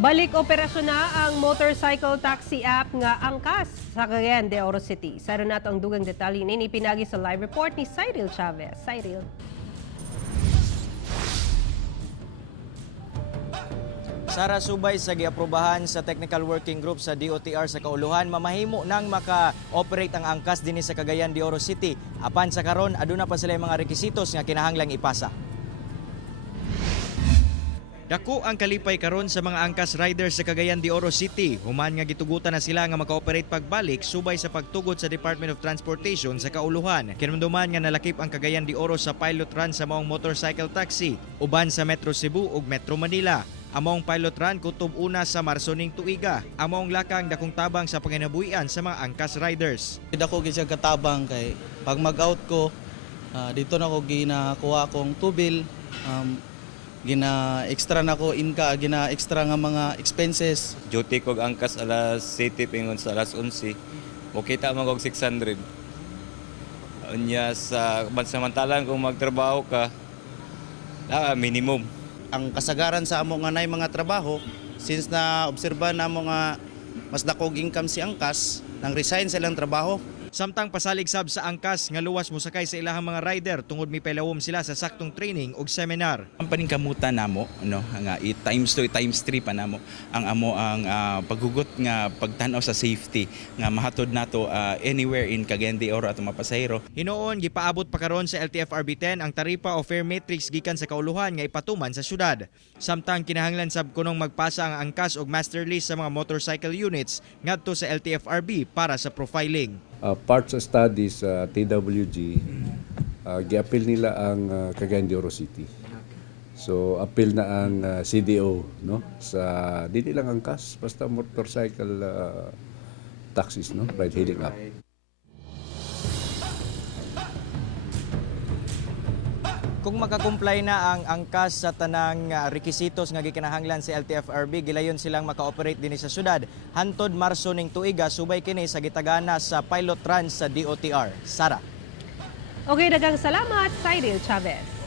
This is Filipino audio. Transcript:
Balik-operasyon na ang motorcycle taxi app nga Angkas sa Cagayan de Oro City. Sa nato ang dugang detalye ni pinagi sa live report ni Cyril Chavez. Cyril. Sara, subay sa giaprobahan sa Technical Working Group sa DOTR sa Kauluhan, mamahimo nang maka-operate ang angkas dinhi sa Cagayan de Oro City. Apan sa karon, aduna pa sila mga rekisitos nga kinahanglang ipasa. Dako ang kalipay karon sa mga angkas riders sa Cagayan de Oro City. Human nga gitugutan na sila nga maka-operate pagbalik subay sa pagtugot sa Department of Transportation sa Kauluhan. Kinumduman nga nalakip ang Cagayan de Oro sa pilot run sa maong motorcycle taxi uban sa Metro Cebu ug Metro Manila. Among pilot run kutob una sa Marso ning tuiga. Among lakang dakong tabang sa panginabuhian sa mga angkas riders. Dako gid siya katabang kay pag mag-out ko dito na ko ginakuha kong tubil, gina-extra na ko inka, gina-extra nga mga expenses. Duty ko angkas alas 7 pingon sa alas 11. Mukita mo kog 600. Unya sa bansamantalang kung magtrabaho ka, minimum. Ang kasagaran sa amo nga nay mga trabaho, since na obserba na mo nga mas dakog income si angkas, nang resign silang trabaho. Samtang pasalig sab sa angkas nga luwas mosakay sa ilahang mga rider tungod mipelawom sila sa saktong training ug seminar. Ang paningkamutan namo no nga times 2 times 3 pa namo ang amo ang paghugot nga pagtan-aw sa safety nga mahatod nato anywhere in Cagayan de Oro ato mapasahero. Hinuon gipaabot pa karon sa LTFRB 10 ang taripa o fare matrix gikan sa Kauluhan nga ipatuman sa syudad. Samtang kinahanglan sab kunong magpasa ang angkas og master list sa mga motorcycle units ngadto sa LTFRB para sa profiling. Parts of studies sa TWG, gi-appeal nila ang Cagayan de Oro City. So, appeal na ang CDeO, no? Sa dili lang angkas, basta motorcycle taxis, no? Ride-hailing app. Kung makakomply na ang angkas sa tanang rekisitos nga gikinahanglan sa LTFRB, gilayon silang maka-operate dinhi sa syudad. Hantod Marso ning tuiga, subay kini sa gitagana sa pilot run sa DOTR. Sara. Okay, daghang salamat, Cyril Chavez.